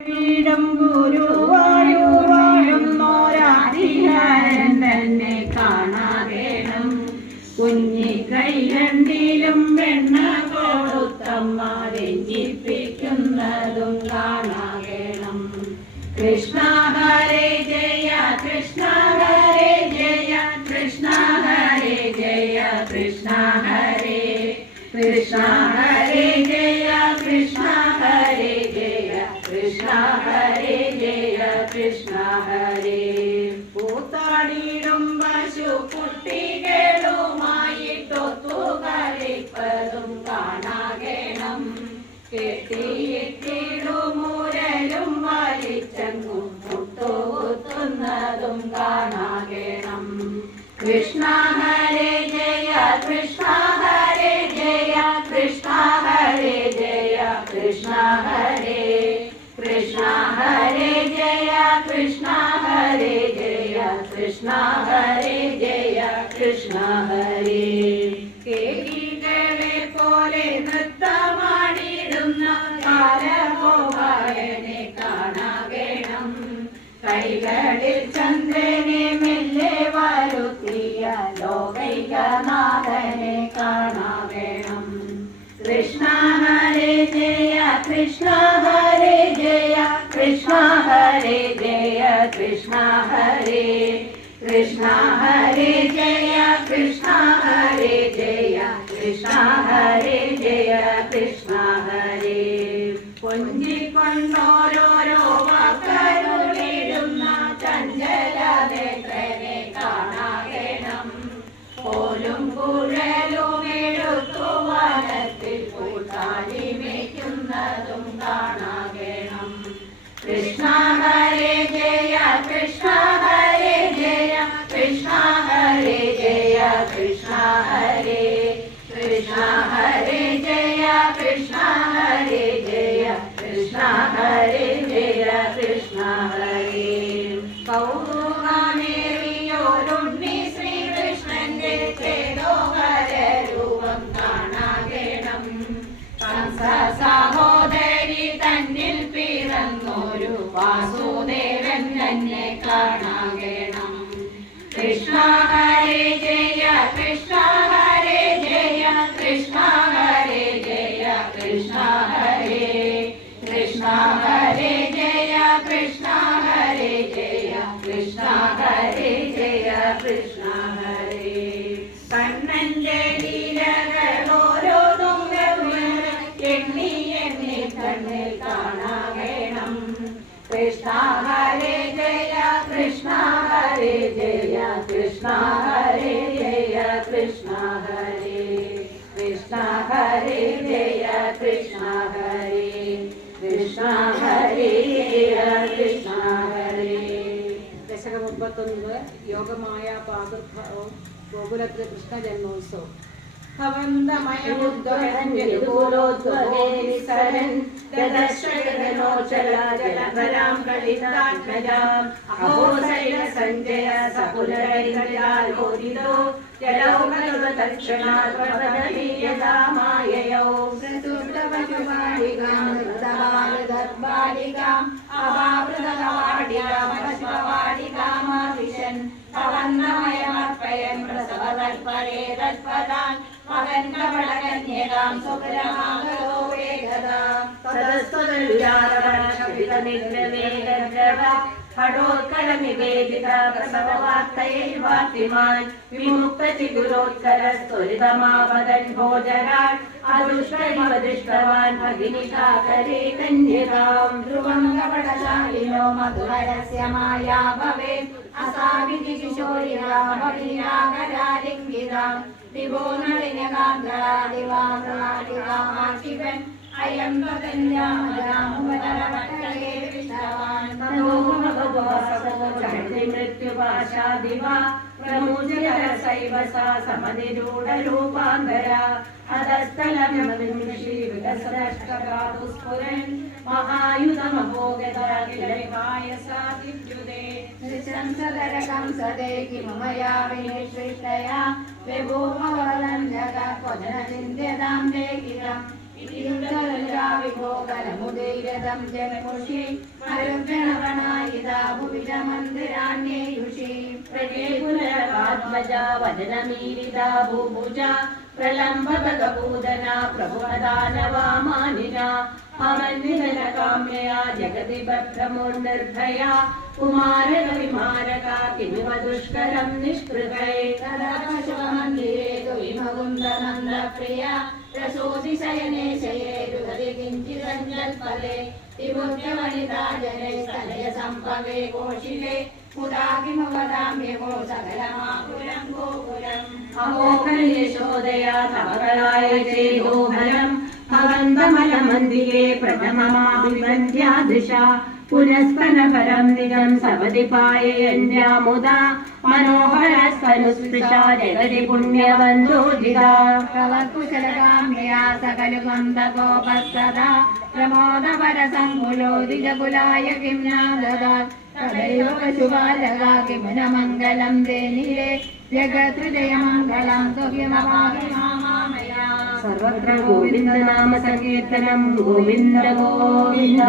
വീടും ഗുരുവായൂർ വാഴുന്നോരാധികാരൻ തന്നെ കാണാകേണം. കുഞ്ഞി കൈരണ്ടിലും വെണ്ണ കൊടുത്തമ്മ രഞ്ജിപ്പിക്കുന്നതും കാണാകേണം. കൃഷ്ണ ജയ കൃഷ്ണ ഹരേ ജയ കൃഷ്ണ ഹരേ ജയ കൃഷ്ണ ഹരേ കൃഷ്ണ ഹരേ ജയ കൃഷ്ണ കൃഷ്ണ ഹരേ ജയ കൃഷ്ണ ഹരേ. പൂത്താടിയിടും പശു കുട്ടികളുമായിട്ടൊത്തു ജയ കൃഷ്ണ ഹരേ ജയ കൃഷ്ണ ഹരേ ജയ കൃഷ്ണ ഹരേ. പോലെ നൃത്തമാടിടുന്ന കാലഗോപാലനെ കാണാകേണം കൈകളിൽ ചന്ദ്രനെ മെല്ലെ വരുത്തിയ ലോകൈകനാഥനെ കാണാകേണം കൃഷ്ണ ഹരേ ജയ കൃഷ്ണ ഹരേ കൃഷ്ണ ഹരേ ജയ കൃഷ്ണ ഹരേ. കൃഷ്ണ ഹരേ ജയ കൃഷ്ണ ഹരേ ജയ കൃഷ്ണ ഹരേ ജയ കൃഷ്ണ ഹരേ. കൊഞ്ചിക്കൊണ്ടോരോരോ വാക്കരുളിടുന്ന ചഞ്ചല നേത്രനെ കാണാകേണം. പോലും കുഴലും എടുത്തു വനത്തിൽ കൂട്ടാളി വയ്ക്കുന്നതും കാണാകേണം കൃഷ്ണ ഹരേ ജയ കൃഷ്ണ ഹരേ ജയ കൃഷ്ണ ഹരേ ജയ കൃഷ്ണ ഹരേ കൃഷ്ണ ഹരേ ജയ കൃഷ്ണ ഹരേ ജയ കൃഷ്ണ ഹരേ ജയ കൃഷ്ണ ഹരേ. കൗതുകമേറിയോരുണ്ണി ശ്രീകൃഷ്ണന്റെ ചേതോഹര രൂപം കാണാകേണം. കാണാകണം കാണാകേണം. കൃഷ്ണ ഹരേ ജയ കൃഷ്ണ ഹരേ ജയ കൃഷ്ണ ഹരേ ജയ കൃഷ്ണ ഹരേ കൃഷ്ണ ഹരേ ജയ കൃഷ്ണ കൃഷ്ണ ഹരേ കൃഷ്ണ ഹരേ ജയ കൃഷ്ണ ഹരേ. കൃഷ്ണ ഹരേ ജയ കൃഷ്ണ ഹരേ. ദശകം മുപ്പത്തൊന്ന് യോഗമായ പാതുർഭാവം ഗോകുലത്തിലെ കൃഷ്ണ ജന്മോത്സവം. സഞ്ജയ സകുലോ ജലൗകതക്ഷണായയോ അവാവൃതവാടികാമശ്വവാടികാമാവിശൻ പവന്നമയമർപ്പയൻ പ്രസവതൽപരേ തൽപദാൻ മകൻ കപടകന്യകാം സുഖരമാകരോ വേഗതാം സദസ്വതലുരാരവണ ഹടോത്കലമിവേദിത പ്രസവവാർത്തയൈവാർത്തിമാൻ വിമുക്തചിഗുരോത്കരസ്ത്വരിതമാവതൻ ഭോജനാൻ അതുഷ്ടൈവ ദൃഷ്ടവാൻ ഭഗിനികാകരേ കന്യകാം. ധ്രുവം കപടശാലിനോ മധുരസ്യ മായാ ഭവേത് അസാവിധി കിശോരിരാ ഭഗിനികാകരാലിംഗിതാം വിഭോ നളിനകാന്തരാദിവാമൃതികാമാശിവൻ അയം വിഷ്ടവാൻ വിനിശ്രിഷ്ടയാ വിഭൂമവലം ജഗ ക്വചന നിന്ദ്യതാം ദേഹിതം ुदैरथं जन्मुषि मरुगणवनायिता भुविधमन्दिराण्येयुषि प्रणेपुनरवात्मजा जगति बद्धमोर्निर्भया कुमारकविमारका किमिव दुष्करं निष्कृतै तदा पशुमन्दिरे तु विभगुन्दनन्दप्रिया चशोदिशयने शये हृदि किञ्चिदञ्जल्पले विमुख्यवनिता जने स्तनय सम्भवे कोशिले मुदा किमवदाम्यहो सकलमाकुलं गोकुलम् अमोघयशोदया सबकलाय चेदोभयम् भवन्तमलमन्दिरे प्रथममापिबन्ध्यादृशा പുനസ്പനപരം നിജം സവതി പായയന്യാമുദാ മനോഹരസ്വനുസ്പൃശ ജഗതി പുണ്യവന്തോജിതാ പ്രവർക്കുശലകാമ്യയാ സകലുഗന്ധഗോപസദാ പ്രമോദപരസംകുലോദിജകുലായ കിം നാദദാ തദൈവ പശുപാലകാ കിമുന മംഗളം ദേനിരേ ജഗത്ഹൃദയമംഗളം തുഹിമപാഹി മാമാമയാ സർവത്ര ഗോവിന്ദനാമ സങ്കീർത്തനം ഗോവിന്ദ ഗോവിന്ദ